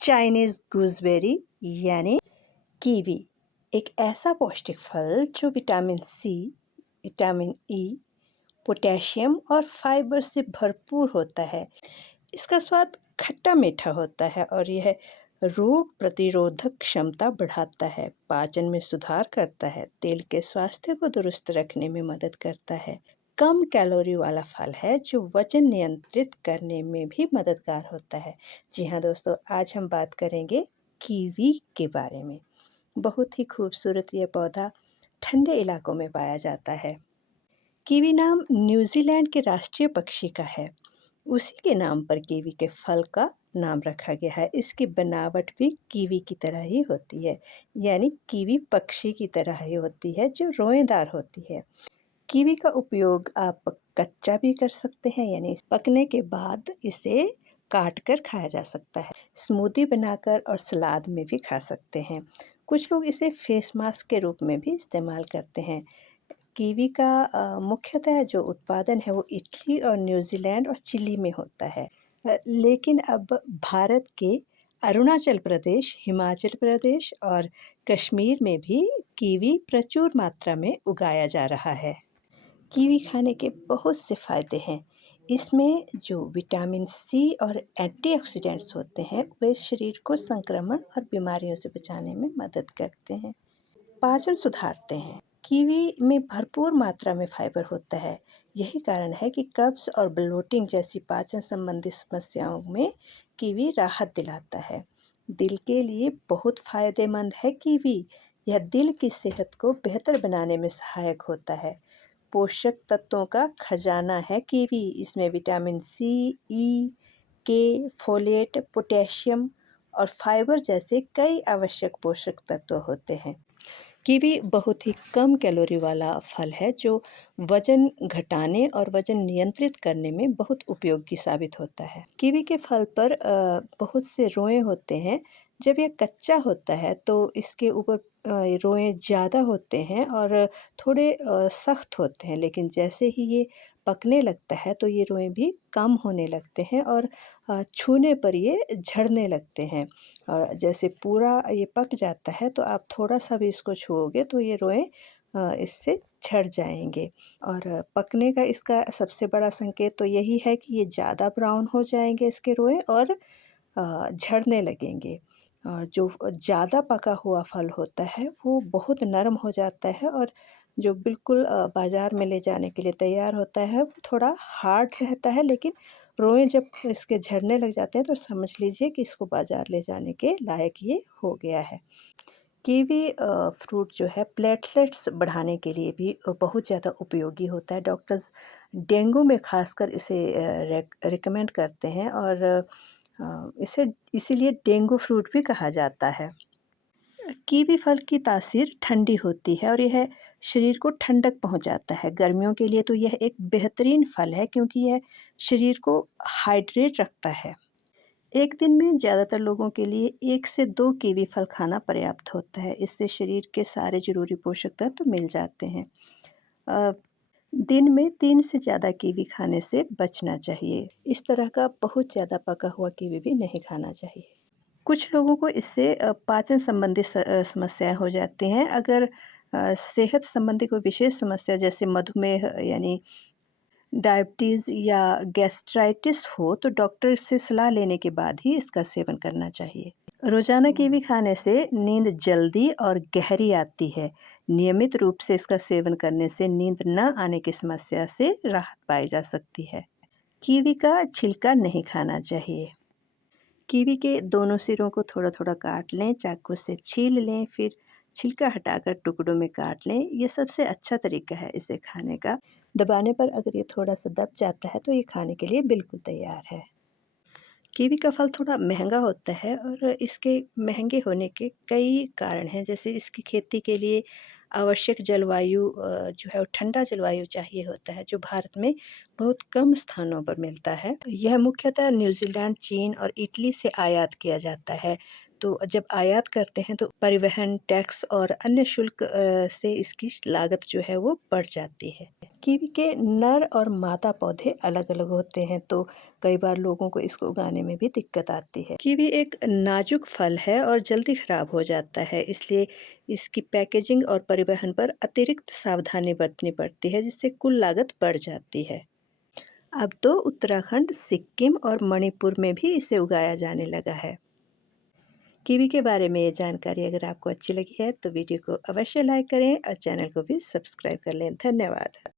Chinese gooseberry यानी kiwi एक ऐसा पौष्टिक फल जो vitamin C, vitamin E, potassium और फाइबर से भरपूर होता है। इसका स्वाद खट्टा मीठा होता है और यह रोग प्रतिरोधक क्षमता बढ़ाता है, पाचन में सुधार करता है, दिल के स्वास्थ्य को दुरुस्त रखने में मदद करता है। कम कैलोरी वाला फल है जो वजन नियंत्रित करने में भी मददगार होता है। जी हाँ दोस्तों, आज हम बात करेंगे कीवी के बारे में। बहुत ही खूबसूरत ये पौधा ठंडे इलाकों में पाया जाता है। कीवी नाम न्यूजीलैंड के राष्ट्रीय पक्षी का है। उसी के नाम पर कीवी के फल का नाम रखा गया है। इसकी बनावट भी कीवी की तरह ही होती है, यानी कीवी पक्षी की तरह ही होती है जो रोएदार होती है। कीवी का उपयोग आप कच्चा भी कर सकते हैं, यानी पकने के बाद इसे काट कर खाया जा सकता है। स्मूदी बनाकर और सलाद में भी खा सकते हैं। कुछ लोग इसे फेस मास्क के रूप में भी इस्तेमाल करते हैं। कीवी का मुख्यतः जो उत्पादन है वो इटली और न्यूजीलैंड और चिली में होता है। लेकिन अब भारत के अरुणाचल प्रदेश, हिमाचल प्रदेश और कश्मीर में भी कीवी प्रचुर मात्रा में उगाया जा रहा है। कीवी खाने के बहुत से फ़ायदे हैं। इसमें जो विटामिन सी और एंटीऑक्सीडेंट्स होते हैं, वे शरीर को संक्रमण और बीमारियों से बचाने में मदद करते हैं। पाचन सुधारते हैं। कीवी में भरपूर मात्रा में फाइबर होता है। यही कारण है कि कब्ज़ और ब्लोटिंग जैसी पाचन संबंधी समस्याओं में कीवी राहत दिलाता है। दिल के लिए बहुत फ़ायदेमंद है कीवी। यह दिल की सेहत को बेहतर बनाने में सहायक होता है। पोषक तत्वों का खजाना है कीवी। इसमें विटामिन सी, ई, के, फोलेट, पोटेशियम और फाइबर जैसे कई आवश्यक पोषक तत्व होते हैं। कीवी बहुत ही कम कैलोरी वाला फल है जो वजन घटाने और वजन नियंत्रित करने में बहुत उपयोगी साबित होता है। कीवी के फल पर बहुत से रोए होते हैं। जब यह कच्चा होता है तो इसके ऊपर रोए ज़्यादा होते हैं और थोड़े सख्त होते हैं, लेकिन जैसे ही ये पकने लगता है तो ये रोए भी कम होने लगते हैं और छूने पर ये झड़ने लगते हैं। और जैसे पूरा ये पक जाता है तो आप थोड़ा-सा भी इसको छुओगे तो ये रोएँ इससे झड़ जाएँगे। और पकने का इसका सबसे बड़ा संकेत तो यही है कि ये ज़्यादा ब्राउन हो जाएँगे इसके रोएँ और झड़ने लगेंगे। जो ज़्यादा पका हुआ फल होता है वो बहुत नरम हो जाता है और जो बिल्कुल बाज़ार में ले जाने के लिए तैयार होता है वो थोड़ा हार्ड रहता है, लेकिन रोएँ जब इसके झड़ने लग जाते हैं तो समझ लीजिए कि इसको बाज़ार ले जाने के लायक ये हो गया है। कीवी फ्रूट जो है प्लेटलेट्स बढ़ाने के लिए भी बहुत ज़्यादा उपयोगी होता है। डॉक्टर्स डेंगू में ख़ासकर इसे रिकमेंड करते हैं और इसे इसीलिए डेंगू फ्रूट भी कहा जाता है। कीवी फल की तासीर ठंडी होती है और यह शरीर को ठंडक पहुंचाता है। गर्मियों के लिए तो यह एक बेहतरीन फल है क्योंकि यह शरीर को हाइड्रेट रखता है। एक दिन में ज़्यादातर लोगों के लिए 1 से 2 कीवी फल खाना पर्याप्त होता है। इससे शरीर के सारे ज़रूरी पोषक तत्व मिल जाते हैं। अ, दिन में 3 से ज़्यादा कीवी खाने से बचना चाहिए। इस तरह का बहुत ज़्यादा पका हुआ कीवी भी नहीं खाना चाहिए। कुछ लोगों को इससे पाचन संबंधी समस्याएँ हो जाती हैं। अगर सेहत संबंधी कोई विशेष समस्या जैसे मधुमेह यानी डायबिटीज़ या गैस्ट्राइटिस हो तो डॉक्टर से सलाह लेने के बाद ही इसका सेवन करना चाहिए। रोज़ाना कीवी खाने से नींद जल्दी और गहरी आती है। नियमित रूप से इसका सेवन करने से नींद न आने की समस्या से राहत पाई जा सकती है। कीवी का छिलका नहीं खाना चाहिए। कीवी के दोनों सिरों को थोड़ा-थोड़ा काट लें, चाकू से छील लें, फिर छिलका हटाकर टुकड़ों में काट लें। ये सबसे अच्छा तरीका है इसे खाने का। दबाने पर अगर ये थोड़ा-सा दब जाता है तो ये खाने के लिए बिल्कुल तैयार है। कीवी का फल थोड़ा महंगा होता है और इसके महंगे होने के कई कारण हैं। जैसे इसकी खेती के लिए आवश्यक जलवायु जो है वो ठंडा जलवायु चाहिए होता है, जो भारत में बहुत कम स्थानों पर मिलता है। यह मुख्यतः न्यूज़ीलैंड, चीन और इटली से आयात किया जाता है। तो जब आयात करते हैं तो परिवहन, टैक्स और अन्य शुल्क से इसकी लागत जो है वो बढ़ जाती है। कीवी के नर और मादा पौधे अलग-अलग होते हैं, तो कई बार लोगों को इसको उगाने में भी दिक्कत आती है। कीवी एक नाजुक फल है और जल्दी खराब हो जाता है, इसलिए इसकी पैकेजिंग और परिवहन पर अतिरिक्त सावधानी बरतनी पड़ती है, जिससे कुल लागत बढ़ जाती है। अब तो उत्तराखंड, सिक्किम और मणिपुर में भी इसे उगाया जाने लगा है। कीवी के बारे में ये जानकारी अगर आपको अच्छी लगी है तो वीडियो को अवश्य लाइक करें और चैनल को भी सब्सक्राइब कर लें। धन्यवाद।